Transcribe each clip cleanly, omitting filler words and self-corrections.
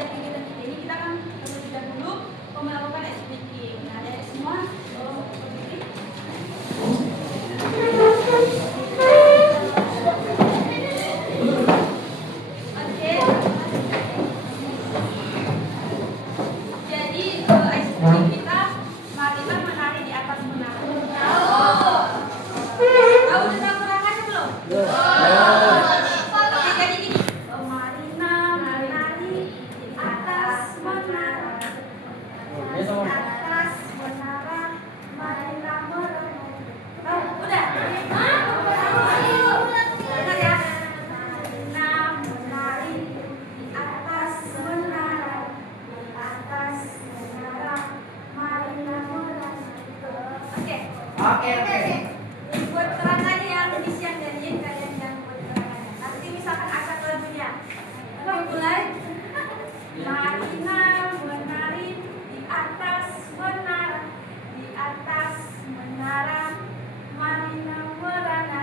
dari kegiatan kita ini kita kan terlebih dahulu melakukan ice breaking. Nah, dari semua berdiri. Oke. Jadi ice breaking kita Marina menari di atas menara. Tahu tentang gerakannya belum? Oke, jadi gini. Marina menari di atas menara. Di atas menara, Marina menari. Oh, udah. Dengar ya. Marina menari di atas menara. Di atas menara, Marina menari. Oke. Buat keterangannya yang di siang dan ini kalian yang buat keterangannya. Nanti misalkan acak lagunya. Oke, mulai. Marina menari di atas menara. Di atas menara, Marina merana.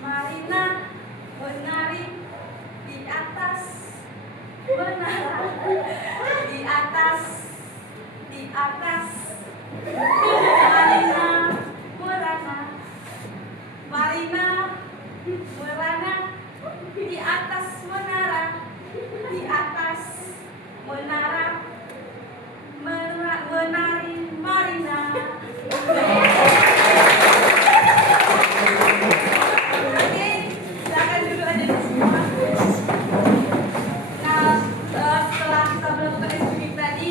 Marina menari di atas menara. Di atas Marina merana. Marina merana di atas menara. Di atas menara, menari Marina. Oke, silakan dulu aja di semua. Nah, setelah kita melakukan SPG tadi,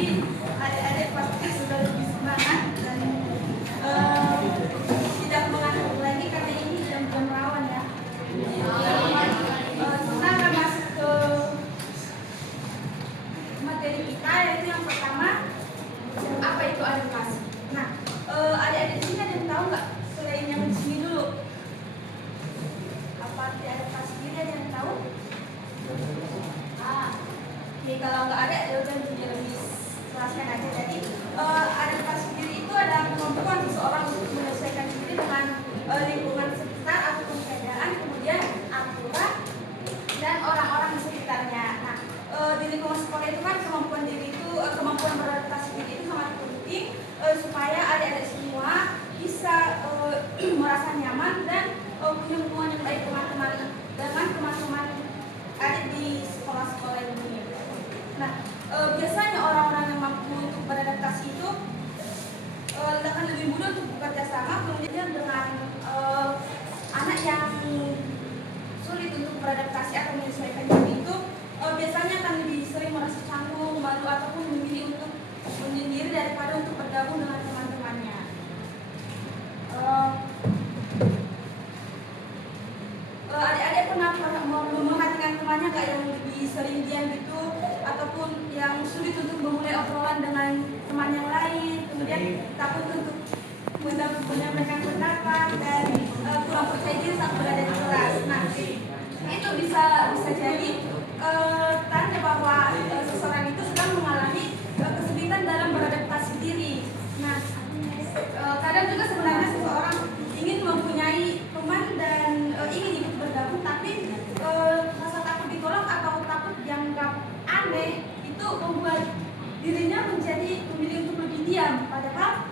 adik-adik pasti sudah lebih semangat dan tidak mengantuk lagi karena ini jam-jam rawan ya. Kita akan masuk ke materi kita, yaitu yang pertama, apa itu adaptasi. Nah, adik-adik di sini ada yang tahu nggak selain yang di sini dulu? Apa arti adaptasi ini, ada yang tahu? Oke, kalau nggak ada ya udah lebih jelaskan aja. Jadi adaptasi diri itu adalah kemampuan seseorang untuk menyesuaikan diri dengan lingkungan sekitar ataupun keadaan, kemudian aturan dan orang-orang di sekitarnya. Nah, di lingkungan sekolah itu kan kemampuan beradaptasi diri itu sangat penting supaya adik-adik semua bisa merasa nyaman dan punya hubungan yang baik dengan teman-teman adik di sekolah-sekolah ini. Nah, biasanya orang-orang yang mampu untuk beradaptasi itu akan lebih mudah untuk bekerja sama, kemudian dengan anak yang sulit untuk beradaptasi atau menyesuaikan diri itu biasanya akan lebih sering merasa canggung, malu ataupun memilih untuk menyendiri daripada untuk bergabung dengan teman-temannya. Adik-adik pernah memperhatikan temannya nggak yang lebih sering diam gitu, ataupun yang sulit untuk memulai obrolan dengan teman yang lain, kemudian takut untuk menyampaikan pendapat dan kurang percaya diri saat berada di kelas. Nah, itu bisa jadi tanda bahwa seseorang itu sedang mengalami kesulitan dalam beradaptasi diri. Nah, kadang juga sebenarnya seseorang ingin mempunyai teman dan ingin ikut bergabung, tapi rasa takut ditolak atau takut dianggap aneh itu membuat dirinya menjadi memilih untuk lebih diam. Padahal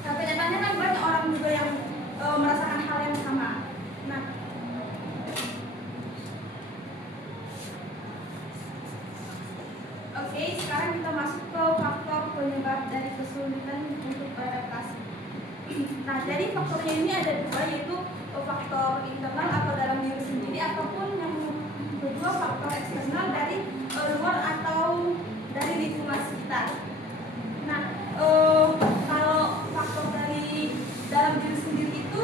kenyataannya kan banyak orang juga yang merasakan hal yang sama. Nah, oke, sekarang kita masuk ke faktor penyebab dari kesulitan untuk beradaptasi. Nah, jadi faktornya ini ada dua, yaitu faktor internal atau dalam diri sendiri, ataupun yang kedua faktor eksternal dari luar atau dari lingkungan sekitar. Nah, kalau faktor dari dalam diri sendiri itu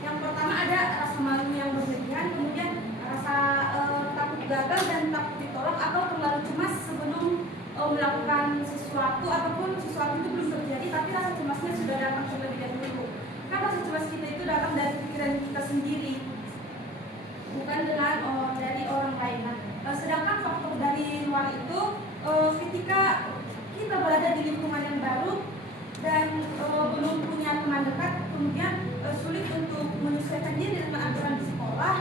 yang pertama ada rasa malu yang berlebihan, kemudian rasa takut gagal dan takut ditolak, atau terlalu cemas sebelum melakukan sesuatu ataupun sesuatu itu belum terjadi tapi rasa cemasnya sudah datang terlebih dahulu. Kan rasa cemas kita itu datang dari pikiran kita sendiri, bukan dari orang lain. Nah, sedangkan faktor dari luar itu ketika kita berada di lingkungan yang baru dan belum punya teman dekat, kemudian sulit untuk menyesuaikan diri dengan aturan di sekolah,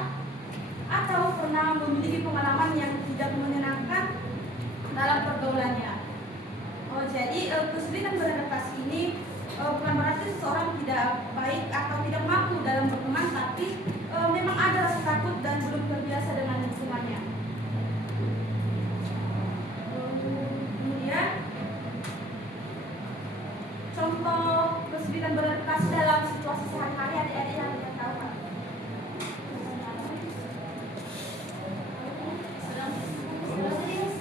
atau pernah memiliki pengalaman yang tidak menyenangkan kesulitan beradaptasi ini bukan berarti seseorang tidak baik atau tidak mampu dalam berteman, tapi memang ada rasa takut dan belum terbiasa dengan lingkungannya. Kemudian contoh kesulitan beradaptasi dalam situasi sehari-hari adik-adik yang tidak tahu Pak.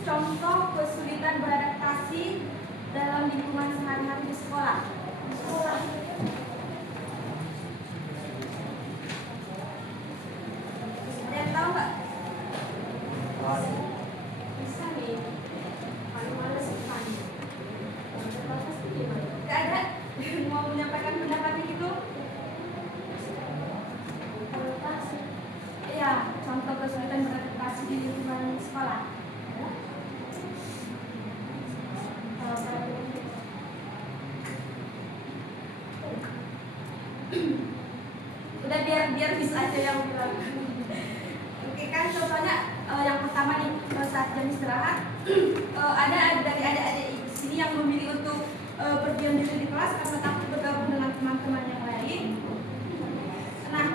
Contoh kesulitan beradaptasi dalam lingkungan sehari-hari di sekolah. Ada yang tahu nggak? Bisa nih. Paling males kan. Nggak ada mau menyampaikan pendapatnya gitu? Iya, contoh kesulitan beradaptasi di lingkungan sekolah. Udah biar bisa aja yang bilang. Oke kan contohnya yang pertama nih saat jam istirahat ada dari adik-adik di sini yang memilih untuk berdiam diri di kelas karena takut bergabung dengan teman-teman yang lain. Nah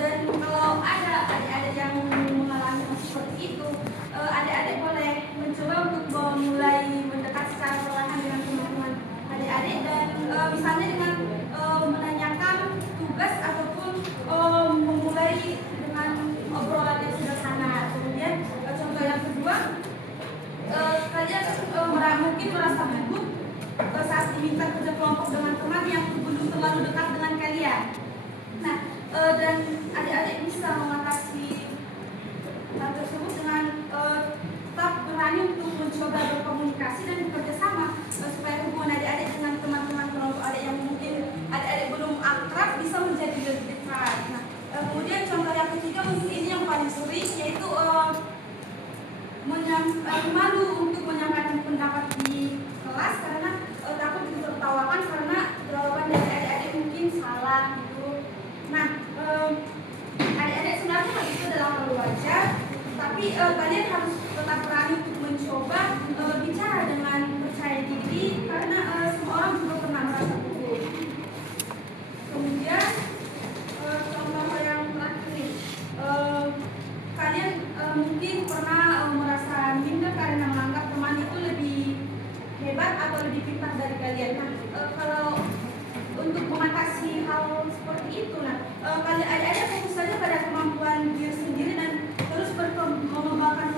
dan kalau ada adik-adik yang mengalami seperti itu, adik-adik boleh mencoba untuk memulai mendekat secara perlahan dengan teman-teman adik-adik dan misalnya dengan menanyakan tugas ataupun memulai dengan obrolan yang sederhana. Kemudian contoh yang kedua, kalian mungkin merasa gugup saat diminta kerja kelompok dengan teman yang belum terlalu dekat dengan kalian. Nah, dan adik-adik bisa mengatasi hal tersebut dengan tetap berani untuk mencoba berkomunikasi dan bekerja sama supaya hubungan adik-adik dengan teman-teman kelompok adik yang mungkin adik-adik belum akrab bisa menjadi lebih dekat. Nah, kemudian contoh yang ketiga mungkin ini yang paling sering yaitu malu untuk menyampaikan pendapat di kelas karena takut ditertawakan karena jawaban dari adik-adik mungkin salah gitu. Nah, adik-adik sebenarnya hal itu adalah hal wajar, tapi kalian harus tetap berani untuk mencoba bicara dengan percaya diri karena semua orang juga pernah merasa gugup. Kemudian contoh yang terakhir nih, kalian mungkin pernah merasa minder karena menganggap teman itu lebih hebat atau lebih pintar dari kalian. Nah, kalau untuk mengatasi hal seperti itu, kalian adik-adik fokus saja pada kemampuan diri sendiri dan terus mengembangkan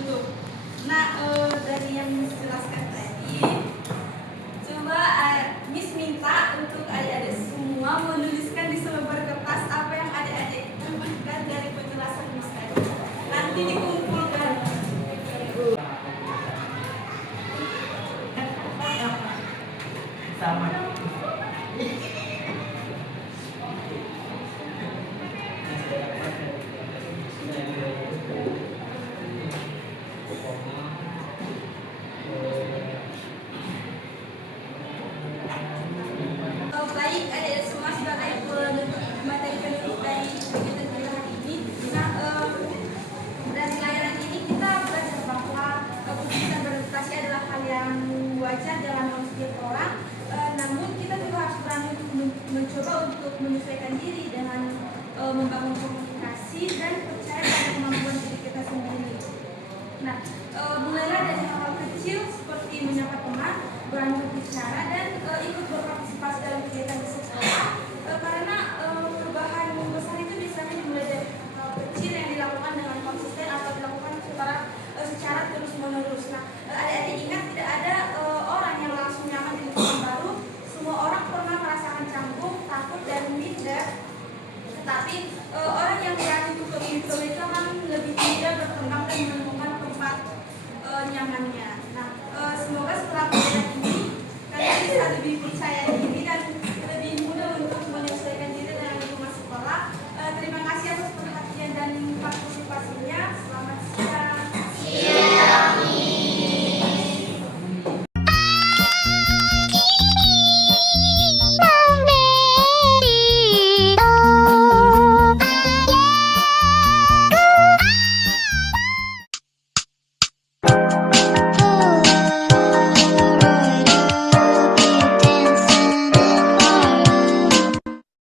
YouTube. Nah, dari yang dijelaskan tadi,